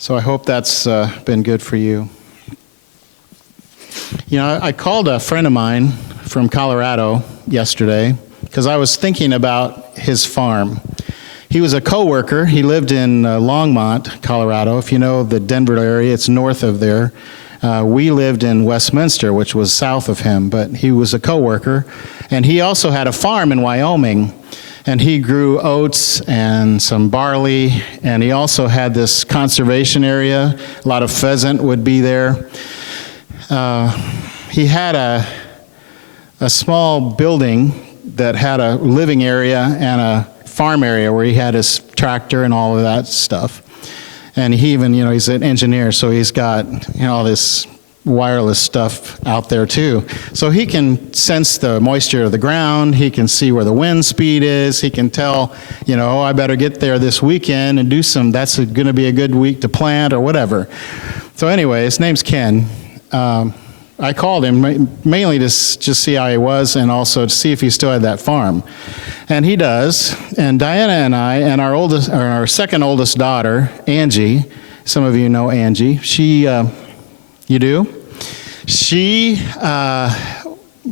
So I hope that's been good for you. You know, I called a friend of mine from Colorado yesterday because I was thinking about his farm. He was a coworker. He lived in Longmont, Colorado. If you know the Denver area, it's north of there. We lived in Westminster, which was south of him, but he was a coworker. And he also had a farm in Wyoming. And he grew oats and some barley, and he also had this conservation area. A lot of pheasant would be there. He had a small building that had a living area and a farm area where he had his tractor and all of that stuff. And he even, you know, he's an engineer, so he's got, you know, all this wireless stuff out there too. So he can sense the moisture of the ground, he can see where the wind speed is, he can tell, you know, I better get there this weekend and do some, that's going to be a good week to plant or whatever. So anyway, his name's Ken. I called him mainly to just see how he was and also to see if he still had that farm. And he does. And Diana and I and our second oldest daughter, Angie, some of you know Angie, you do? She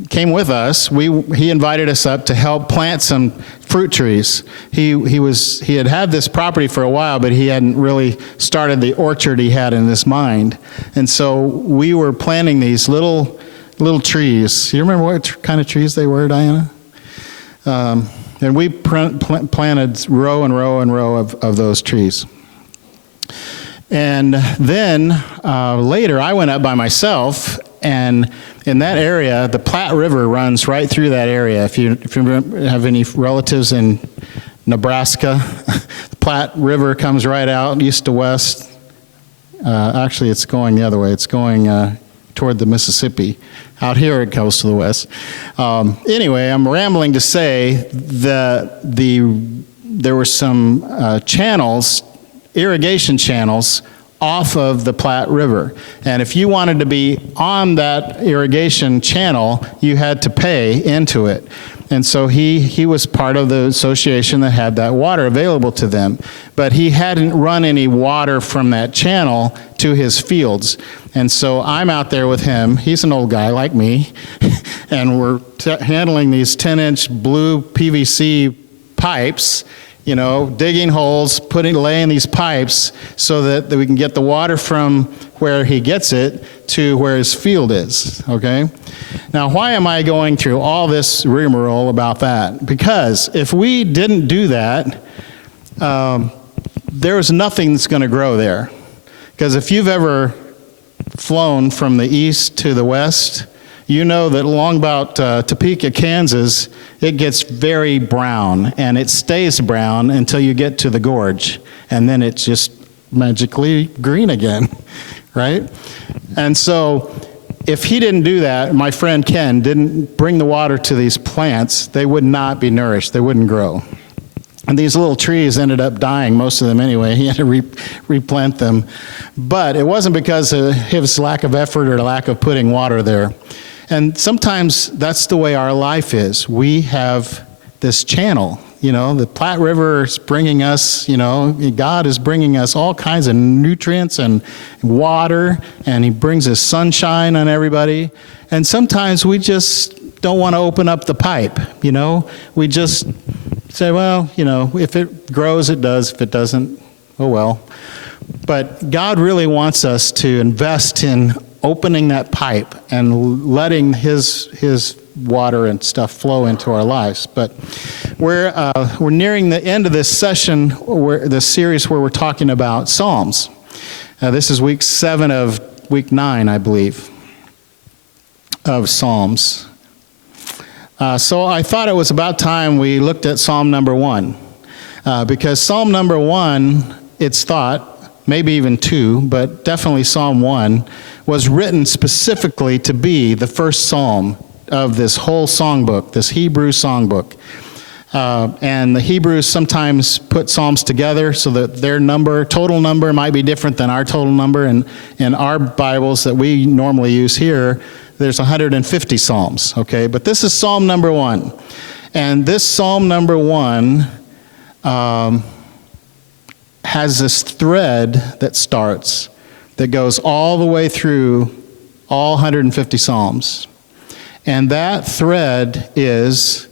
came with us. He invited us up to help plant some fruit trees. He had this property for a while, but he hadn't really started the orchard he had in his mind. And so we were planting these little trees. You remember what kind of trees they were, Diana? And we planted row and row and row of those trees. And then later I went up by myself, and in that area, the Platte River runs right through that area. If you have any relatives in Nebraska, the Platte River comes right out east to west. Actually, it's going the other way. It's going toward the Mississippi. Out here it goes to the west. Anyway, I'm rambling to say that there were some channels, irrigation channels, off of the Platte River. And if you wanted to be on that irrigation channel, you had to pay into it. And so he was part of the association that had that water available to them. But he hadn't run any water from that channel to his fields. And so I'm out there with him. He's an old guy like me. And we're handling these 10-inch blue PVC pipes, you know, digging holes, laying these pipes so that we can get the water from where he gets it to where his field is, okay? Now, why am I going through all this rigmarole about that? Because if we didn't do that, there's nothing that's going to grow there. Because if you've ever flown from the east to the west, you know that along about Topeka, Kansas, it gets very brown, and it stays brown until you get to the gorge, and then it's just magically green again, right? And so if he didn't do that, my friend Ken didn't bring the water to these plants, they would not be nourished, they wouldn't grow. And these little trees ended up dying, most of them anyway. He had to replant them. But it wasn't because of his lack of effort or lack of putting water there. And sometimes that's the way our life is. We have this channel, you know, the Platte River is bringing us, you know, God is bringing us all kinds of nutrients and water, and he brings his sunshine on everybody. And sometimes we just don't want to open up the pipe, you know. We just say, well, you know, if it grows, it does. If it doesn't, oh well. But God really wants us to invest in opening that pipe and letting his water and stuff flow into our lives. But we're nearing the end of this session, this series where we're talking about Psalms. This is week 7 of week 9, I believe, of Psalms. So I thought it was about time we looked at Psalm number 1, because Psalm number 1, it's thought, maybe even 2, but definitely Psalm 1, was written specifically to be the first psalm of this whole songbook, this Hebrew songbook. And the Hebrews sometimes put psalms together so that their total number might be different than our total number. And in our Bibles that we normally use here, there's 150 psalms, okay? But this is Psalm number 1. And this Psalm number 1 has this thread that starts, that goes all the way through all 150 Psalms. And that thread is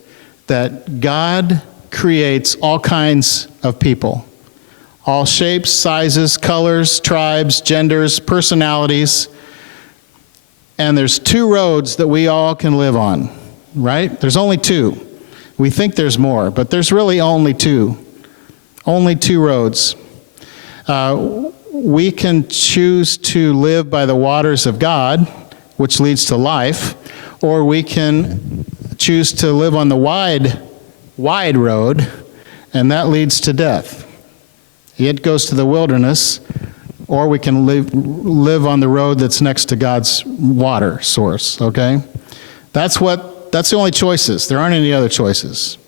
that God creates all kinds of people, all shapes, sizes, colors, tribes, genders, personalities. And there's two roads that we all can live on, right? There's only two. We think there's more, but there's really only two. Only two roads. We can choose to live by the waters of God, which leads to life, or we can choose to live on the wide road, and that leads to death. It goes to the wilderness, or we can live on the road that's next to God's water source, okay? That's the only choices. There aren't any other choices.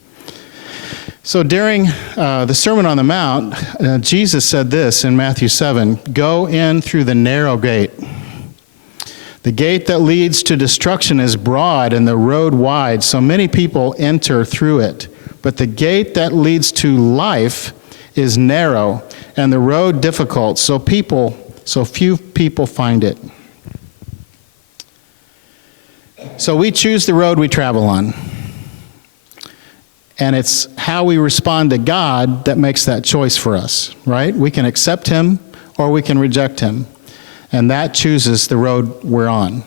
So during the Sermon on the Mount, Jesus said this in Matthew 7, "Go in through the narrow gate. The gate that leads to destruction is broad and the road wide, so many people enter through it. But the gate that leads to life is narrow and the road difficult, so few people find it." So we choose the road we travel on. And it's how we respond to God that makes that choice for us, right? We can accept him or we can reject him. And that chooses the road we're on.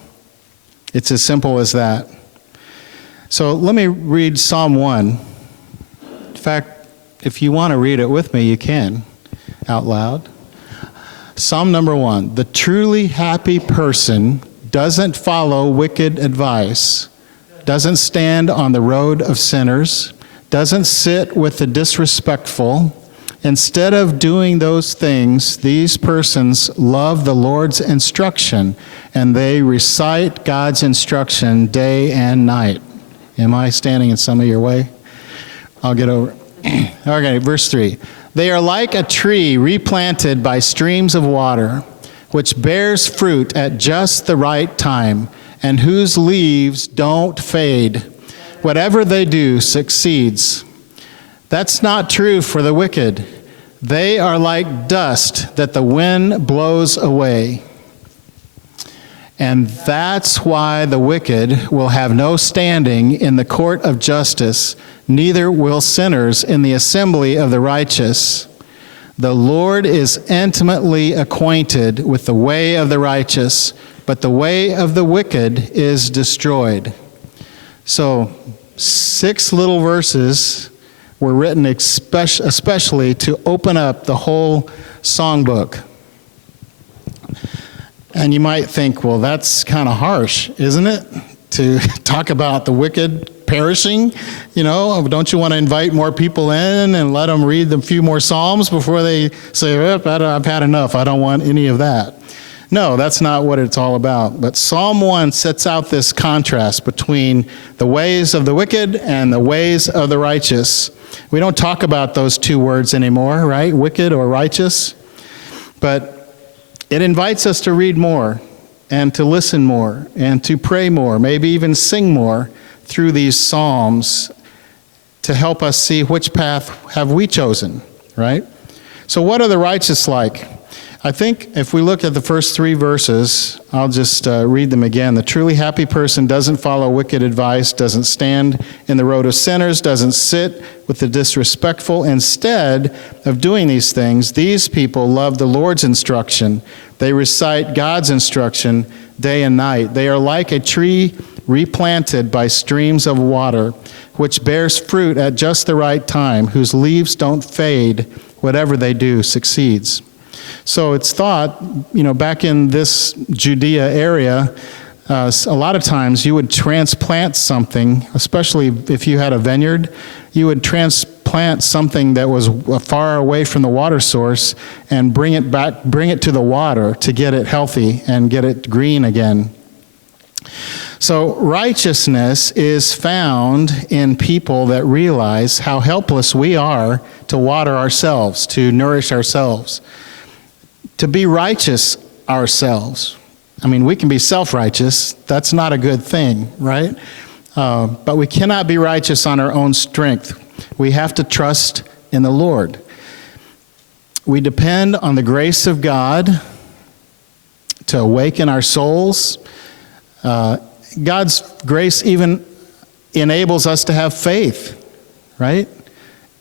It's as simple as that. So let me read Psalm 1. In fact, if you want to read it with me, you can, out loud. Psalm number 1. "The truly happy person doesn't follow wicked advice, doesn't stand on the road of sinners, doesn't sit with the disrespectful. Instead of doing those things, these persons love the Lord's instruction, and they recite God's instruction day and night." Am I standing in some of your way? I'll get over it. Okay, verse 3. "They are like a tree replanted by streams of water, which bears fruit at just the right time, and whose leaves don't fade. Whatever they do succeeds. That's not true for the wicked. They are like dust that the wind blows away. And that's why the wicked will have no standing in the court of justice, neither will sinners in the assembly of the righteous. The Lord is intimately acquainted with the way of the righteous, but the way of the wicked is destroyed." So 6 little verses were written especially to open up the whole songbook. And you might think, well, that's kind of harsh, isn't it? To talk about the wicked perishing, don't you want to invite more people in and let them read a few more Psalms before they say, I've had enough, I don't want any of that. No, that's not what it's all about. But Psalm 1 sets out this contrast between the ways of the wicked and the ways of the righteous. We don't talk about those two words anymore, right? Wicked or righteous. But it invites us to read more and to listen more and to pray more, maybe even sing more through these Psalms to help us see which path have we chosen, right? So what are the righteous like? I think if we look at the first 3 verses, I'll just read them again. "The truly happy person doesn't follow wicked advice, doesn't stand in the road of sinners, doesn't sit with the disrespectful. Instead of doing these things, these people love the Lord's instruction. They recite God's instruction day and night. They are like a tree replanted by streams of water, which bears fruit at just the right time, whose leaves don't fade. Whatever they do succeeds." So it's thought, back in this Judea area, a lot of times you would transplant something, especially if you had a vineyard, you would transplant something that was far away from the water source and bring it to the water to get it healthy and get it green again. So righteousness is found in people that realize how helpless we are to water ourselves, to nourish ourselves. To be righteous ourselves. We can be self-righteous. That's not a good thing, right? But we cannot be righteous on our own strength. We have to trust in the Lord. we depend on the grace of God to awaken our souls. God's grace even enables us to have faith, right?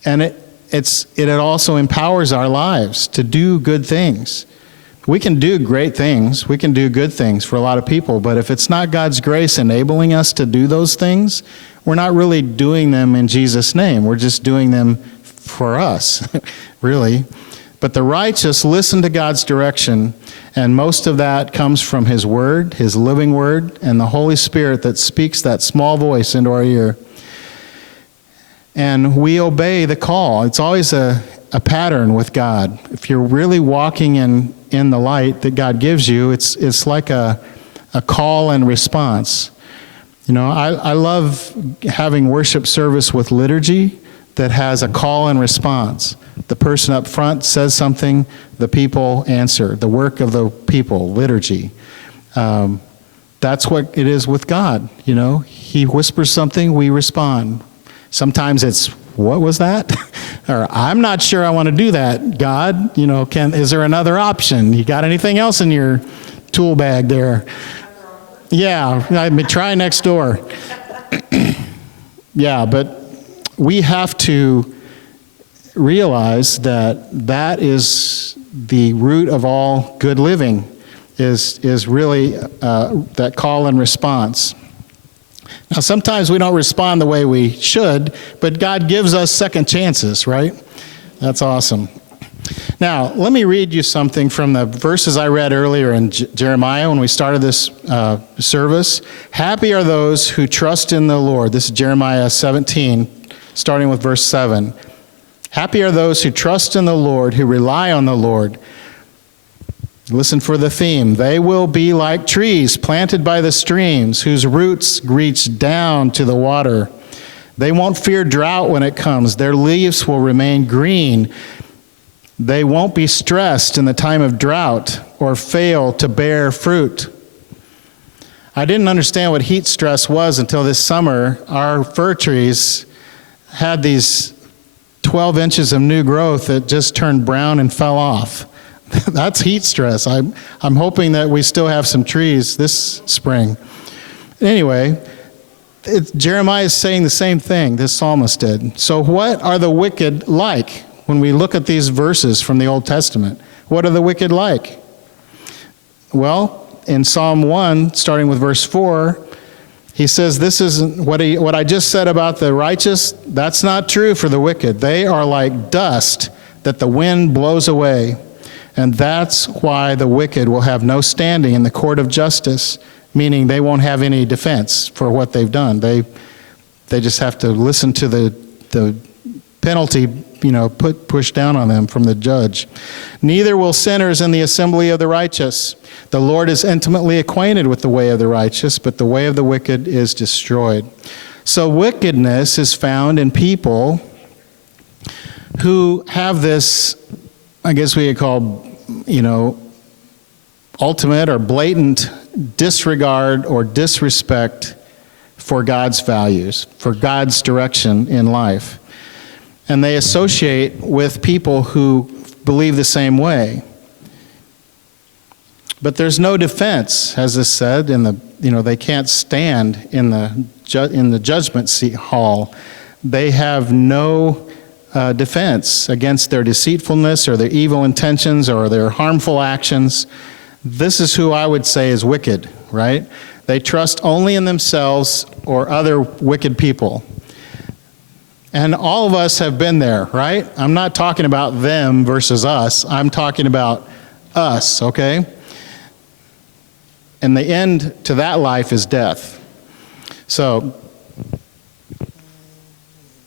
And it also empowers our lives to do good things. We can do great things. We can do good things for a lot of people, but if it's not God's grace enabling us to do those things, we're not really doing them in Jesus' name. We're just doing them for us, really. But the righteous listen to God's direction, and most of that comes from His Word, His living Word, and the Holy Spirit that speaks that small voice into our ear. And we obey the call. It's always a pattern with God. If you're really walking in the light that God gives you, it's like a call and response. You know, I love having worship service with liturgy that has a call and response. The person up front says something, the people answer. The work of the people, liturgy. That's what it is with God, you know. He whispers something, we respond. Sometimes it's, what was that? Or, I'm not sure I want to do that, God. You know, is there another option? You got anything else in your tool bag there? Yeah, I mean, try next door. Yeah, but we have to realize that is the root of all good living, is really that call and response. Now, sometimes we don't respond the way we should, but God gives us second chances, right? That's awesome. Now, let me read you something from the verses I read earlier in Jeremiah when we started this service. Happy are those who trust in the Lord. This is Jeremiah 17, starting with verse 7. Happy are those who trust in the Lord, who rely on the Lord. Listen for the theme. They will be like trees planted by the streams, whose roots reach down to the water. They won't fear drought when it comes. Their leaves will remain green. They won't be stressed in the time of drought or fail to bear fruit. I didn't understand what heat stress was until this summer. Our fir trees had these 12 inches of new growth that just turned brown and fell off. That's heat stress. I'm hoping that we still have some trees this spring. Anyway, Jeremiah is saying the same thing this psalmist did. So what are the wicked like? When we look at these verses from the Old Testament, what are the wicked like? Well, in Psalm 1, starting with verse 4, he says, this isn't what I just said about the righteous, that's not true for the wicked. They are like dust that the wind blows away. And that's why the wicked will have no standing in the court of justice, meaning they won't have any defense for what they've done. They just have to listen to the penalty, pushed down on them from the judge. Neither will sinners in the assembly of the righteous. The Lord is intimately acquainted with the way of the righteous, but the way of the wicked is destroyed. So wickedness is found in people who have this, I guess we could call, ultimate or blatant disregard or disrespect for God's values, for God's direction in life. And they associate with people who believe the same way. But there's no defense, as is said, they can't stand in the judgment seat hall. They have no defense against their deceitfulness or their evil intentions or their harmful actions. This is who I would say is wicked, right? They trust only in themselves or other wicked people. And all of us have been there, right? I'm not talking about them versus us. I'm talking about us, okay? And the end to that life is death. So,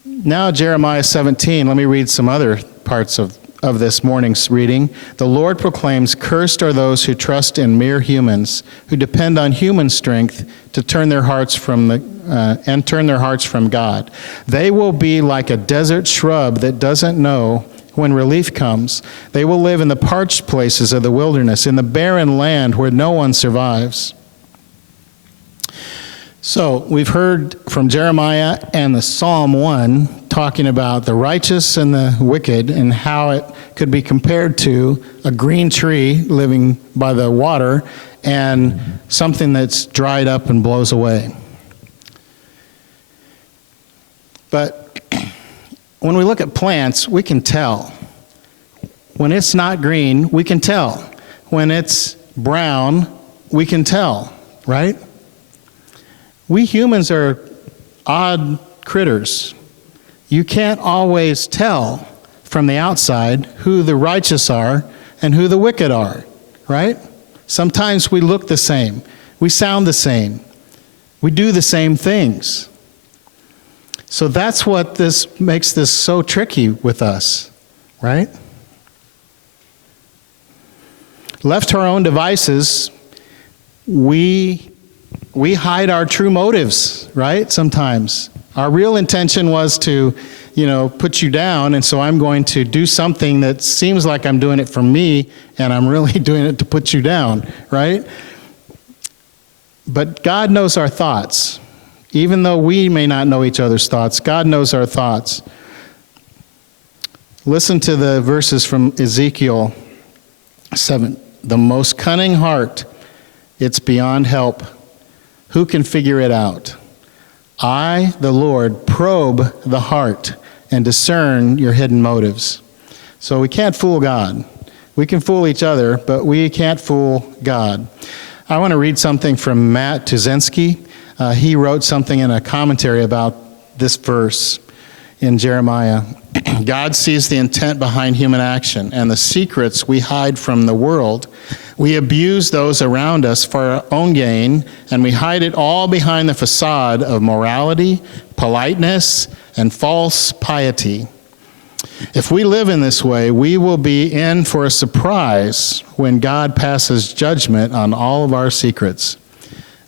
now Jeremiah 17, let me read some other parts of this morning's reading. The Lord proclaims, cursed are those who trust in mere humans, who depend on human strength to turn their hearts from God. They will be like a desert shrub that doesn't know when relief comes. They will live in the parched places of the wilderness, in the barren land where no one survives. So we've heard from Jeremiah and the Psalm 1 talking about the righteous and the wicked and how it could be compared to a green tree living by the water and something that's dried up and blows away. But when we look at plants, we can tell. When it's not green, we can tell. When it's brown, we can tell, right? We humans are odd critters. You can't always tell from the outside who the righteous are and who the wicked are, right? Sometimes we look the same. We sound the same. We do the same things. So that's what makes this so tricky with us, right? Left to our own devices, we hide our true motives, right? Sometimes. Our real intention was to, put you down, and so I'm going to do something that seems like I'm doing it for me, and I'm really doing it to put you down, right? But God knows our thoughts. Even though we may not know each other's thoughts, God knows our thoughts. Listen to the verses from Ezekiel 7. The most cunning heart, it's beyond help. Who can figure it out? I, the Lord, probe the heart and discern your hidden motives. So we can't fool God. We can fool each other, but we can't fool God. I want to read something from Matt Tuzinski. He wrote something in a commentary about this verse in Jeremiah. God sees the intent behind human action and the secrets we hide from the world. We abuse those around us for our own gain, and we hide it all behind the facade of morality, politeness, and false piety. If we live in this way, we will be in for a surprise when God passes judgment on all of our secrets.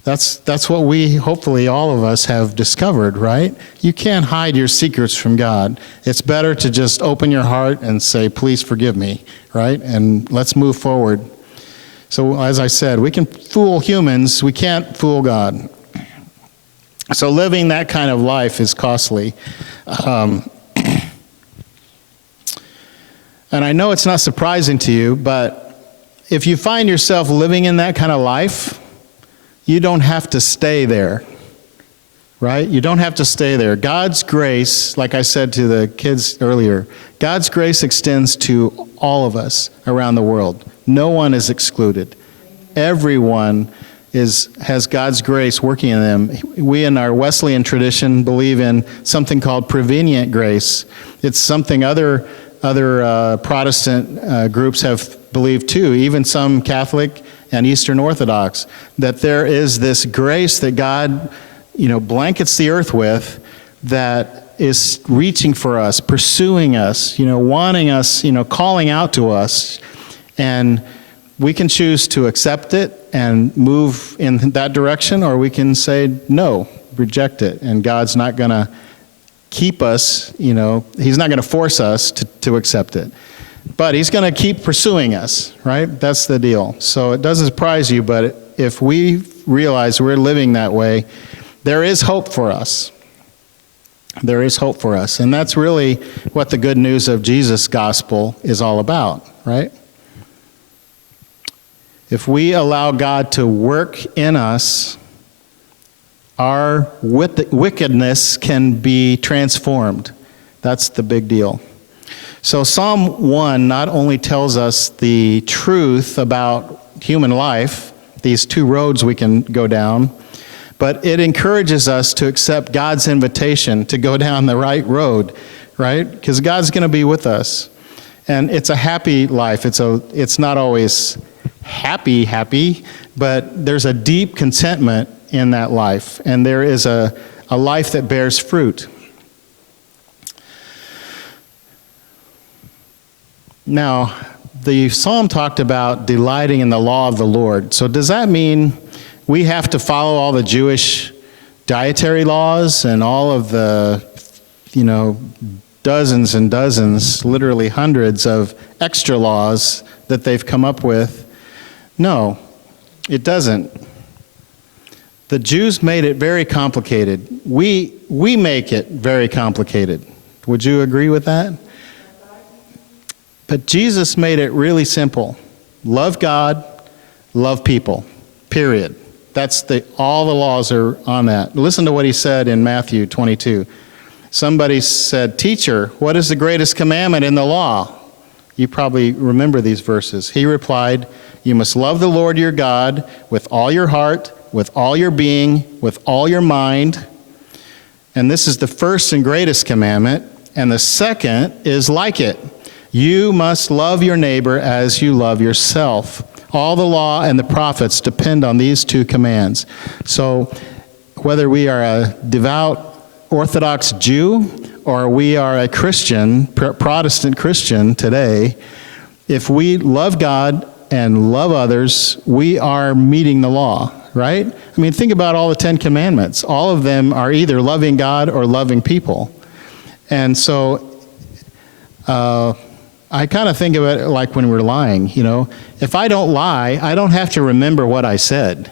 That's what we, hopefully all of us, have discovered, right? You can't hide your secrets from God. It's better to just open your heart and say, please forgive me, right? And let's move forward. So as I said, we can fool humans, we can't fool God. So living that kind of life is costly. And I know it's not surprising to you, but if you find yourself living in that kind of life, you don't have to stay there, right? You don't have to stay there. God's grace, like I said to the kids earlier, God's grace extends to all of us around the world. No one is excluded. Everyone has God's grace working in them. We in our Wesleyan tradition believe in something called prevenient grace. It's something other Protestant groups have believed too, even some Catholic and Eastern Orthodox, that there is this grace that God, blankets the earth with, that is reaching for us, pursuing us, wanting us, calling out to us. And we can choose to accept it and move in that direction, or we can say no, reject it. And God's not going to keep us, He's not going to force us to accept it. But He's going to keep pursuing us, right? That's the deal. So it doesn't surprise you, but if we realize we're living that way, there is hope for us. There is hope for us. And that's really what the good news of Jesus' gospel is all about, right? If we allow God to work in us, our wickedness can be transformed. That's the big deal. So Psalm 1 not only tells us the truth about human life, these two roads we can go down, but it encourages us to accept God's invitation to go down the right road, right? Because God's going to be with us. And it's a happy life. It's not always happy, but there's a deep contentment in that life. And there is a life that bears fruit. Now, the psalm talked about delighting in the law of the Lord. So does that mean we have to follow all the Jewish dietary laws and all of the, dozens and dozens, literally hundreds of extra laws that they've come up with? No, it doesn't. The Jews made it very complicated. We make it very complicated. Would you agree with that? But Jesus made it really simple. Love God, love people, period. All the laws are on that. Listen to what he said in Matthew 22. Somebody said, "Teacher, what is the greatest commandment in the law?" You probably remember these verses. He replied, "You must love the Lord your God with all your heart, with all your being, with all your mind. And this is the first and greatest commandment. And the second is like it. You must love your neighbor as you love yourself. All the law and the prophets depend on these two commands." So whether we are a devout Orthodox Jew or we are a Christian, Protestant Christian today, if we love God and love others, we are meeting the law, right? I mean, think about all the 10 Commandments. All of them are either loving God or loving people. And so I kind of think of it like when we're lying, you know. If I don't lie, I don't have to remember what I said.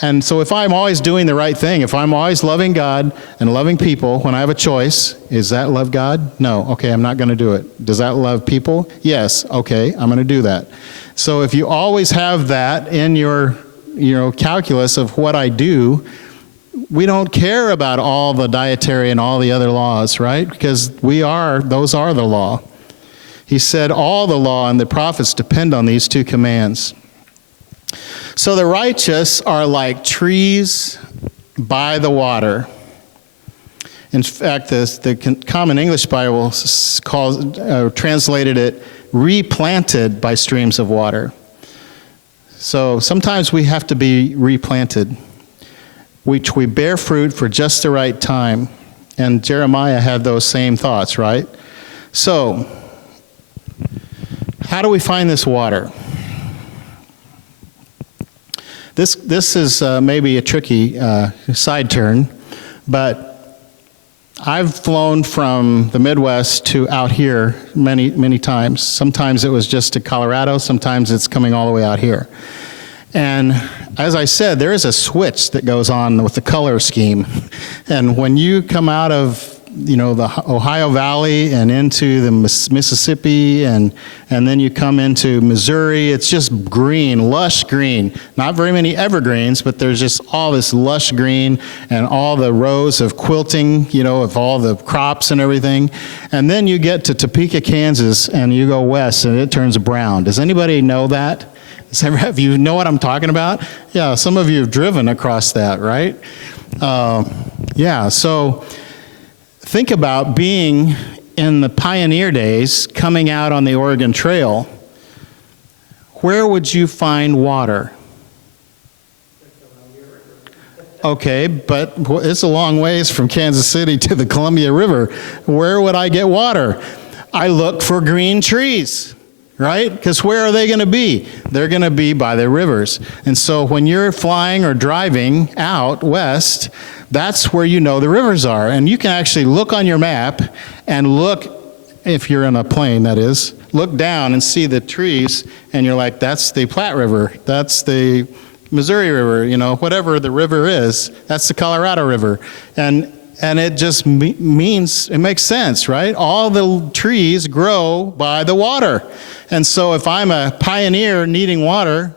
And so if I'm always doing the right thing, if I'm always loving God and loving people when I have a choice, is that love God? No. Okay, I'm not going to do it. Does that love people? Yes. Okay, I'm going to do that. So if you always have that in your calculus of what I do, we don't care about all the dietary and all the other laws, right? Because those are the law. He said all the law and the prophets depend on these two commands. So the righteous are like trees by the water. In fact, the Common English Bible translated it replanted by streams of water. So sometimes we have to be replanted, which we bear fruit for just the right time. And Jeremiah had those same thoughts, right? So, how do we find this water? This is maybe a tricky side turn, but I've flown from the Midwest to out here many, many times. Sometimes it was just to Colorado, sometimes it's coming all the way out here. And as I said, there is a switch that goes on with the color scheme. And when you come out of the Ohio Valley and into the Mississippi, and then you come into Missouri, it's just green, lush green. Not very many evergreens, but there's just all this lush green and all the rows of quilting, of all the crops and everything. And then you get to Topeka, Kansas, and you go west, and it turns brown. Does anybody know that? Have you know what I'm talking about? Yeah, some of you have driven across that, right? So think about being in the pioneer days, coming out on the Oregon Trail. Where would you find water? Okay, but it's a long ways from Kansas City to the Columbia River. Where would I get water? I look for green trees, right? Because where are they going to be? They're going to be by the rivers. And so when you're flying or driving out west, that's where the rivers are. And you can actually look on your map and look, if you're in a plane, that is, look down and see the trees, and you're like, that's the Platte River, that's the Missouri River, whatever the river is, that's the Colorado River. And it just means, it makes sense, right? All the trees grow by the water. And so if I'm a pioneer needing water,